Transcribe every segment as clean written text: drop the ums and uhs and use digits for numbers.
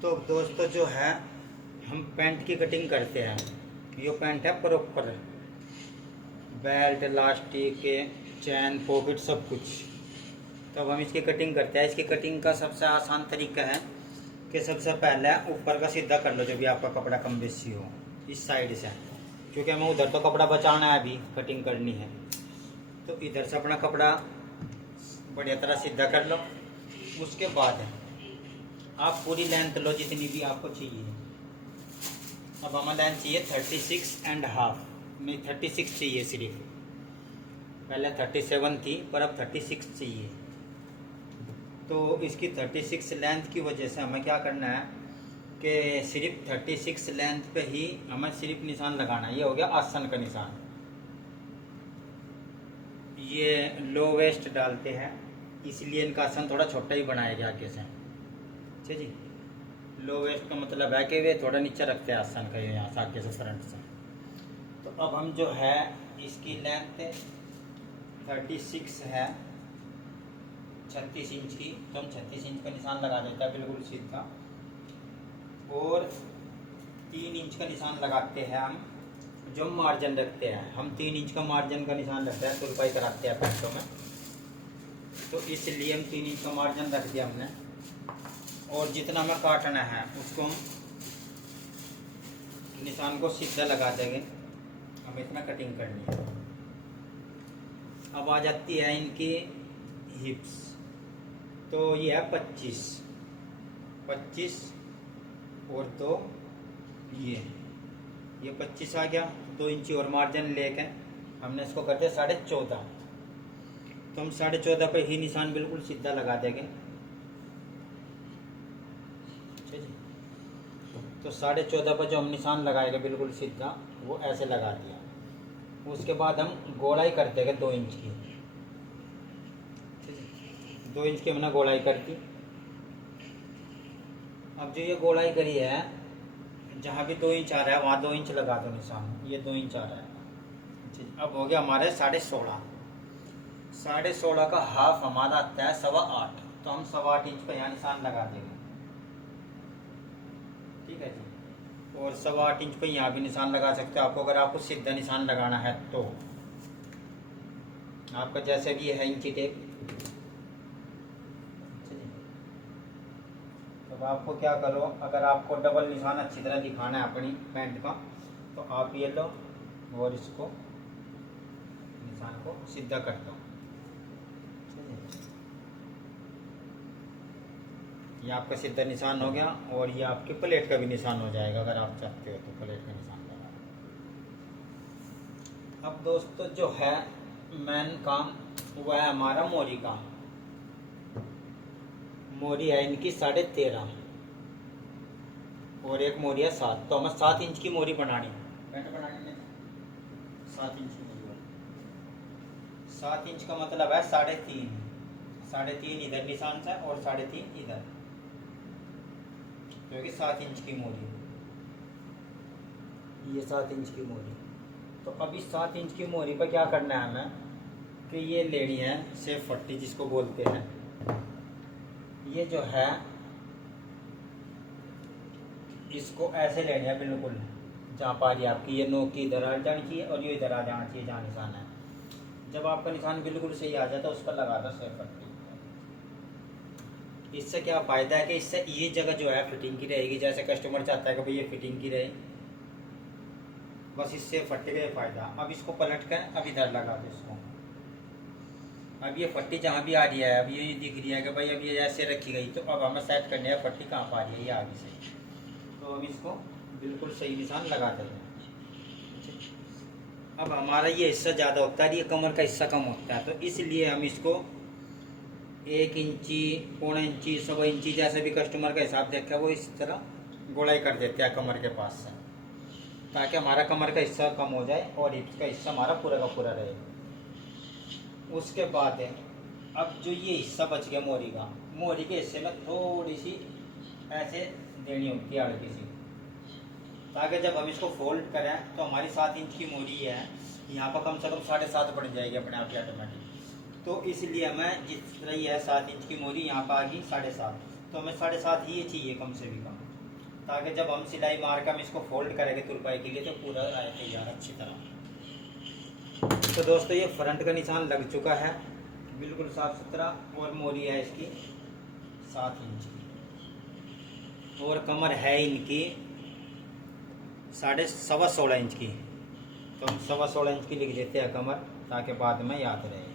तो दोस्तों जो है हम पैंट की कटिंग करते हैं। ये पैंट है प्रॉपर, बेल्ट, इलास्टिक, चैन, पॉकेट, सब कुछ। तो अब हम इसकी कटिंग करते हैं। इसकी कटिंग का सबसे आसान तरीका है कि सबसे पहले ऊपर का सीधा कर लो, जो भी आपका कपड़ा कम बेसी हो इस साइड से, क्योंकि हमें उधर तो कपड़ा बचाना है, अभी कटिंग करनी है। तो इधर से अपना कपड़ा बढ़िया तरह सीधा कर लो। उसके बाद आप पूरी लेंथ लो जितनी भी आपको चाहिए। अब हमें लेंथ चाहिए 36.5 में, 36 चाहिए सिर्फ। पहले 37 थी पर अब 36 चाहिए। तो इसकी 36 लेंथ की वजह से हमें क्या करना है कि सिर्फ 36 लेंथ पे ही हमें सिर्फ निशान लगाना है। ये हो गया आसन का निशान। ये लो वेस्ट डालते हैं, इसलिए इनका आसन थोड़ा छोटा ही बनाया गया आगे से। ठीक जी। लो वेस्ट का मतलब है कि वे थोड़ा नीचे रखते हैं आसन का, यहाँ से आगे से, फ्रंट से। तो अब हम जो है इसकी लेंथ 36 है, 36 इंच की। तो हम 36 इंच का निशान लगा देते हैं बिल्कुल सीधा, और 3 इंच का निशान लगाते हैं हम। जो मार्जिन रखते हैं हम 3 इंच का मार्जिन का निशान रखते हैं, तुरपाई कराते हैं पैंटों में। तो इसलिए हम 3 इंच का मार्जिन रख दिया हमने, और जितना हमें काटना है उसको हम निशान को सीधा लगा देंगे। हमें इतना कटिंग करनी है। अब आ जाती है इनकी हिप्स। तो ये है 25 और तो ये 25 आ गया। 2 इंची और मार्जिन लेके हमने इसको कर दिया 14.5। तो हम 14.5 पे ही निशान बिल्कुल सीधा लगा देंगे। ठीक है। तो 14.5 पर जो हम निशान लगाएंगे बिल्कुल सीधा, वो ऐसे लगा दिया। उसके बाद हम गोलाई कर देंगे 2 इंच की। ठीक है। 2 इंच की हमने गोलाई कर दी। अब जो ये गोलाई करी है, जहाँ भी 2 इंच आ रहा है वहाँ 2 इंच लगा दो निशान। ये 2 इंच आ रहा है। ठीक। अब हो गया हमारे 16.5। 16.5 का हाफ हमारा आता है 8.25। तो हम 8.25 इंच पर यहाँ निशान लगा देंगे। ठीक है जी। और 8.25 इंच पे यहाँ भी निशान लगा सकते हो आपको, अगर आपको सीधा निशान लगाना है तो। आपका जैसे भी है इंची टेप। तो आपको क्या करो, अगर आपको डबल निशान अच्छी तरह दिखाना है अपनी पैंट का, तो आप ये लो और इसको निशान को सीधा कर दो। ये आपका सीधा निशान हो गया, और ये आपके प्लेट का भी निशान हो जाएगा अगर आप चाहते हो तो प्लेट का निशान लगा। अब दोस्तों जो है मेन काम वो है हमारा मोरी का। मोरी है इनकी 13.5 और एक मोरी है 7। तो हमें 7 इंच की मोरी बनानी है। पैंट बनाने में 7 इंच की मोरी। 7 इंच का मतलब है 3.5 इधर निशान से और 3.5 इधर, क्योंकि 7 इंच की मोरी। ये 7 इंच की मोरी। तो अभी 7 इंच की मोरी पर क्या करना है हमें कि ये लेनी है सेफ पट्टी जिसको बोलते हैं। ये जो है इसको ऐसे लेनी है बिल्कुल, जहाँ पर आपकी ये नोक की इधर आ जानी चाहिए और ये इधर आ जाना चाहिए जहाँ निशान है। जब आपका निशान बिल्कुल सही आ जाता है उस पर लगा दो सेफ पट्टी। इससे क्या फ़ायदा है कि इससे ये जगह जो है फिटिंग की रहेगी, जैसे कस्टमर चाहता है कि भाई ये फिटिंग की रहे, बस इससे पट्टी का फ़ायदा। अब इसको पलट कर अब इधर लगा दो इसको। अब ये पट्टी जहाँ भी आ रही है, अब ये दिख रही है कि भाई अब ये ऐसे रखी गई, तो अब हमें सेट करनी है पट्टी कहाँ पर आ रही है, ये आगे से। तो अब इसको बिल्कुल सही निशान लगा देंगे। अब हमारा ये हिस्सा ज़्यादा होता है, ये कमर का हिस्सा कम होता है, तो इसलिए हम इसको 1 इंची, 1.25 इंची, 1.25 इंची जैसे भी कस्टमर का हिसाब देखा वो इस तरह गोलाई कर देते हैं कमर के पास से, ताकि हमारा कमर का हिस्सा कम हो जाए और हिप्स का हिस्सा हमारा पूरा का पूरा रहे। उसके बाद है अब जो ये हिस्सा बच गया मोरी का, मोरी के हिस्से में थोड़ी सी ऐसे देनी होती है हल्की सी, ताकि जब हम इसको फोल्ड करें तो हमारी 7 इंच की मोरी है, यहाँ पर कम से कम 7.5 पड़ जाएगी अपने आप ही ऑटोमेटिक। तो इसलिए हमें जिस तरह ही है 7 इंच की मोरी यहाँ पर आ गई 7.5, तो हमें 7.5 ही चाहिए कम से भी कम। ताकि जब हम सिलाई मार के हम इसको फोल्ड करेंगे तुरपाई के लिए तो पूरा आए तैयार अच्छी तरह। तो दोस्तों ये फ्रंट का निशान लग चुका है, बिल्कुल साफ सुथरा, और मोरी है इसकी 7 इंच की, और कमर है इनकी 16.5 इंच की। तो हम 16.5 इंच की लिख देते हैं कमर, ताकि बाद में याद रहे।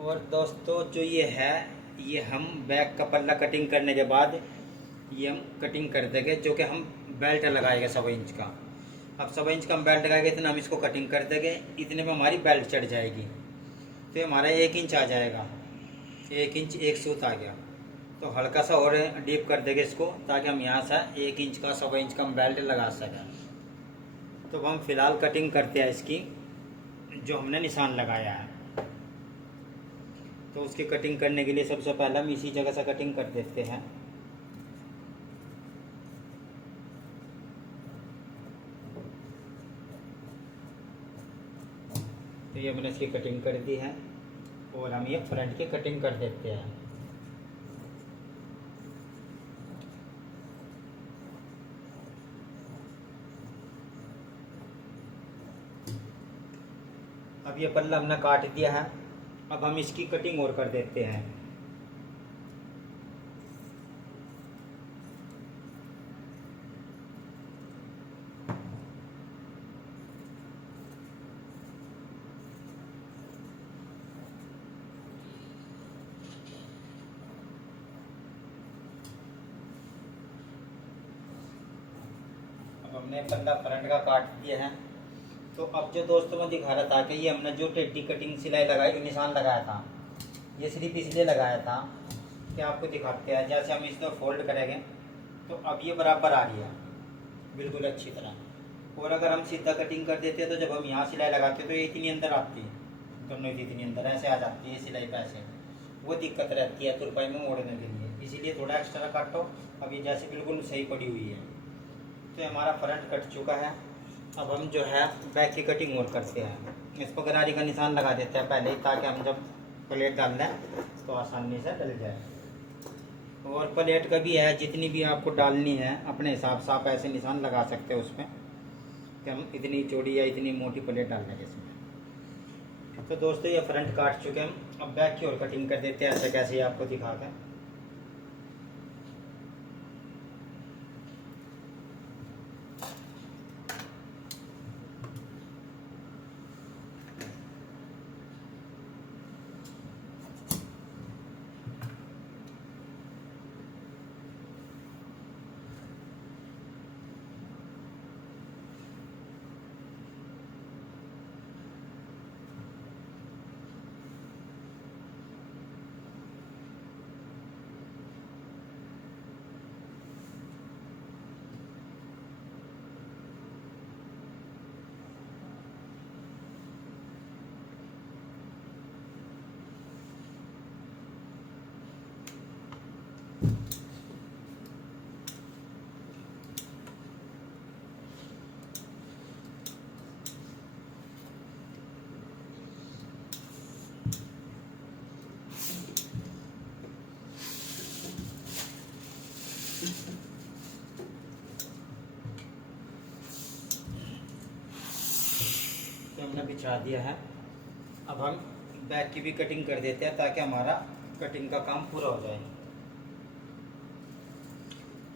और दोस्तों जो ये है, ये हम बैक का पल्ला कटिंग करने के बाद ये हम कटिंग कर देंगे, जो कि हम बेल्ट लगाएंगे 1.25 इंच का। अब 1.25 इंच का हम बेल्ट लगाएंगे, इतना हम इसको कटिंग कर देंगे, इतने में हमारी बेल्ट चढ़ जाएगी। तो हमारा 1 इंच आ जाएगा, 1 इंच 1 सूत आ गया। तो हल्का सा और डीप कर देंगे इसको, ताकि हम यहाँ से 1 इंच का 1.25 इंच का हम बेल्ट लगा सकें। तो हम फिलहाल कटिंग करते हैं इसकी, जो हमने निशान लगाया है। तो उसकी कटिंग करने के लिए सबसे पहले हम इसी जगह से कटिंग कर देते हैं। तो ये हमने इसकी कटिंग कर दी है, और हम ये फ्रंट की कटिंग कर देते हैं। अब ये पल्ला हमने काट दिया है, अब हम इसकी कटिंग और कर देते हैं। अब हमने पल्ला फ्रंट का काट दिया है। तो अब जो दोस्तों मैं दिखा रहा था कि ये हमने जो टेढ़ी कटिंग सिलाई लगाई, निशान लगाया था, ये सिर्फ इसलिए लगाया था कि आपको दिखाते हैं। जैसे हम इसको फोल्ड करेंगे तो अब ये बराबर आ रही है बिल्कुल अच्छी तरह। और अगर हम सीधा कटिंग कर देते हैं तो जब हम यहाँ सिलाई लगाते हैं तो ये इतनी अंदर आती है, दोनों इतनी अंदर ऐसे आ जाती है सिलाई पे ऐसे, वो दिक्कत रहती है तुरपाई में मोड़ने के लिए, इसीलिए थोड़ा एक्स्ट्रा काटो। अब ये जैसे बिल्कुल सही पड़ी हुई है। तो हमारा फ्रंट कट चुका है। अब हम जो है बैक की कटिंग और करते हैं। इस पर गरारी का निशान लगा देते हैं पहले ही, ताकि हम जब प्लेट डाल दें तो आसानी से डल जाए। और प्लेट का भी है, जितनी भी आपको डालनी है अपने हिसाब से आप ऐसे निशान लगा सकते हो उसमें, कि हम इतनी चौड़ी या इतनी मोटी प्लेट डाल देंगे इसमें। तो दोस्तों ये फ्रंट काट चुके हैं, अब बैक की और कटिंग कर देते हैं ऐसे कैसे आपको दिखा दें। तो हमने बिछा दिया है। अब हम बैक की भी कटिंग कर देते हैं, ताकि हमारा कटिंग का काम पूरा हो जाए।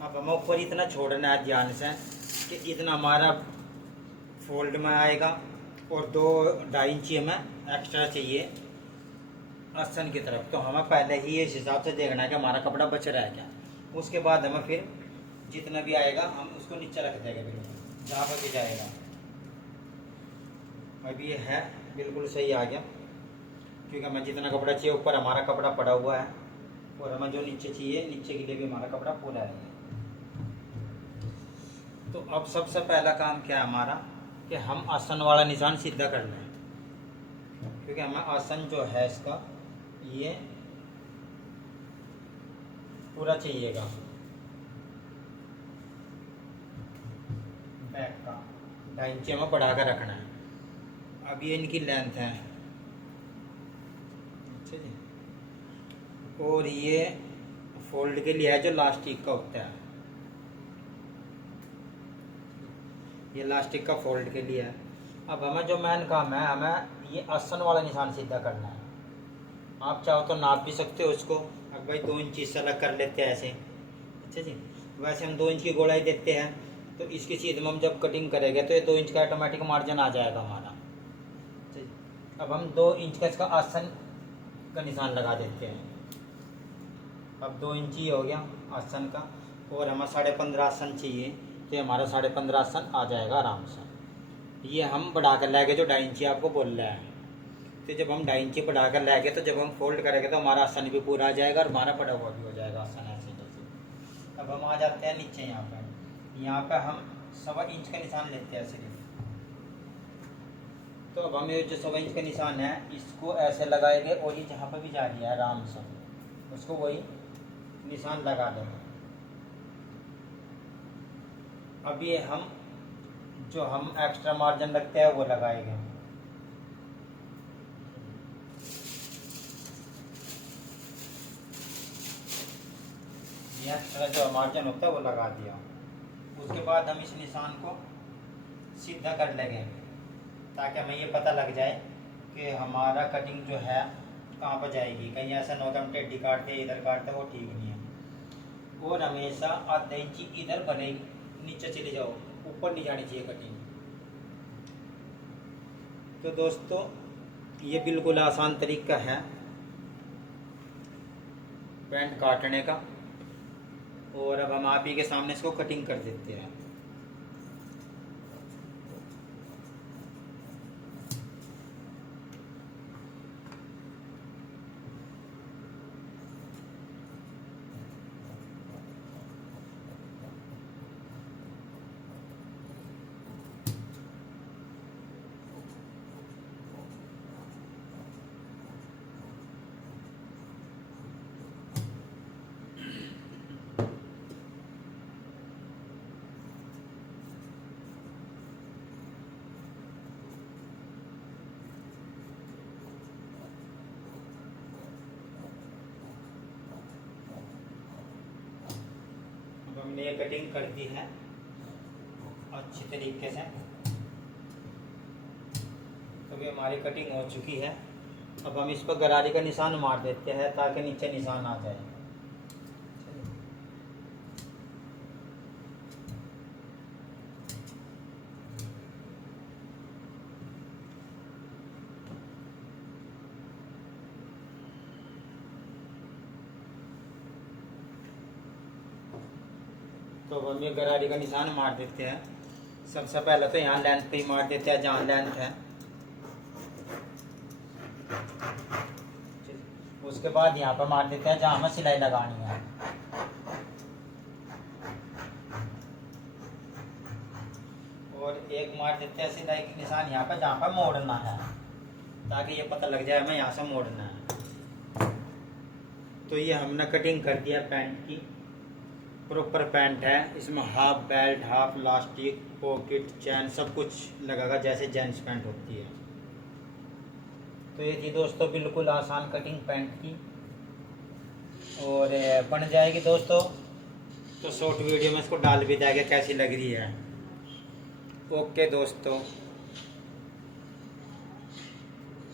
अब हमें ऊपर इतना छोड़ना है ध्यान से कि इतना हमारा फोल्ड में आएगा, और 2-2.5 इंची हमें एक्स्ट्रा चाहिए आसन की तरफ। तो हमें पहले ही इस हिसाब से देखना है कि हमारा कपड़ा बच रहा है क्या। उसके बाद हमें फिर जितना भी आएगा हम उसको नीचे रख देंगे, बिल्कुल जहाँ पर भी जाएगा। अभी ये है बिल्कुल सही आ गया, क्योंकि हमें जितना कपड़ा चाहिए ऊपर हमारा कपड़ा पड़ा हुआ है, और हमें जो नीचे चाहिए नीचे के लिए भी हमारा कपड़ा पूरा है। तो अब सबसे पहला काम क्या है हमारा, कि हम आसन वाला निशान सीधा कर लें, क्योंकि हमें आसन जो है इसका ये पूरा चाहिएगा बैक का 2.5 इंची हमें बढ़ा कर रखना है। अब ये इनकी लेंथ है, अच्छा जी। और ये फोल्ड के लिए है जो लास्टिक का होता है, ये इलास्टिक का फोल्ड के लिए है। अब हमें जो मेन काम है, हमें ये आसन वाला निशान सीधा करना है। आप चाहो तो नाप भी सकते हो उसको। अब भाई 2 इंच इससे अलग कर लेते हैं ऐसे। अच्छा जी, वैसे हम 2 इंच की गोलाई देते हैं, तो इसकी चीज़ में हम जब कटिंग करेंगे तो ये 2 इंच का ऑटोमेटिक मार्जिन आ जाएगा हमारा। अच्छा जी, अब हम 2 इंच का इसका आसन का निशान लगा देते हैं। अब 2 इंच ही हो गया आसन का, और हमें 15.5 आसन चाहिए, तो ये हमारा 15.5 आसन आ जाएगा आराम से। ये हम बढ़ा कर लाएंगे जो 2.5 इंची आपको बोल रहा है। तो जब हम 2.5 इंची बढ़ा कर लाएंगे तो जब हम फोल्ड करेंगे तो हमारा आसन भी पूरा आ जाएगा और हमारा बड़ा हुआ भी हो जाएगा आसन ऐसे जैसे। अब हम आ जाते हैं नीचे। यहाँ पे हम 1.25 इंच का निशान लेते हैं सिर्फ। तो अब हम ये जो 1.25 इंच का निशान है इसको ऐसे लगाएंगे, और ये जहाँ पर भी जा रही है आराम से उसको वही निशान लगा देंगे। अब ये हम जो हम एक्स्ट्रा मार्जिन रखते हैं वो लगाएंगे। ये एक्स्ट्रा जो मार्जिन होता है वो लगा दिया। उसके बाद हम इस निशान को सीधा कर लेंगे, ताकि हमें ये पता लग जाए कि हमारा कटिंग जो है कहाँ पर जाएगी। कहीं ऐसा ना हो कि हम टेढ़ी काटते इधर काटते, वो ठीक नहीं है। और हमेशा आधा इंची इधर बनेगी, नीचे चली जाओ, ऊपर नहीं जानी चाहिए कटिंग। तो दोस्तों ये बिल्कुल आसान तरीका है पैंट काटने का। और अब हम आप ही के सामने इसको कटिंग कर देते हैं। हमने ये कटिंग कर दी है अच्छी तरीके से। तो ये हमारी कटिंग हो चुकी है। अब हम इस पर गरारी का निशान मार देते हैं ताकि नीचे निशान आ जाए। तो हम ये गरारी का निशान मार देते हैं। सबसे पहले तो यहाँ लेंथ पे ही मार देते हैं जहाँ लेंथ है। उसके बाद यहाँ पर मार देते हैं जहाँ हमें सिलाई लगानी है। और एक मार देते हैं सिलाई की निशान यहाँ पर जहाँ पर मोड़ना है, ताकि ये पता लग जाए हमें यहाँ से मोड़ना है। तो ये हमने कटिंग कर दिया पैंट की। प्रॉपर पैंट है, इसमें half belt, half elastic, pocket, chain सब कुछ लगेगा जैसे जेंट्स पैंट होती है। तो ये थी दोस्तों बिल्कुल आसान कटिंग पैंट की, और बन जाएगी दोस्तों। तो शॉर्ट वीडियो में इसको डाल भी देंगे कैसी लग रही है। ओके दोस्तों।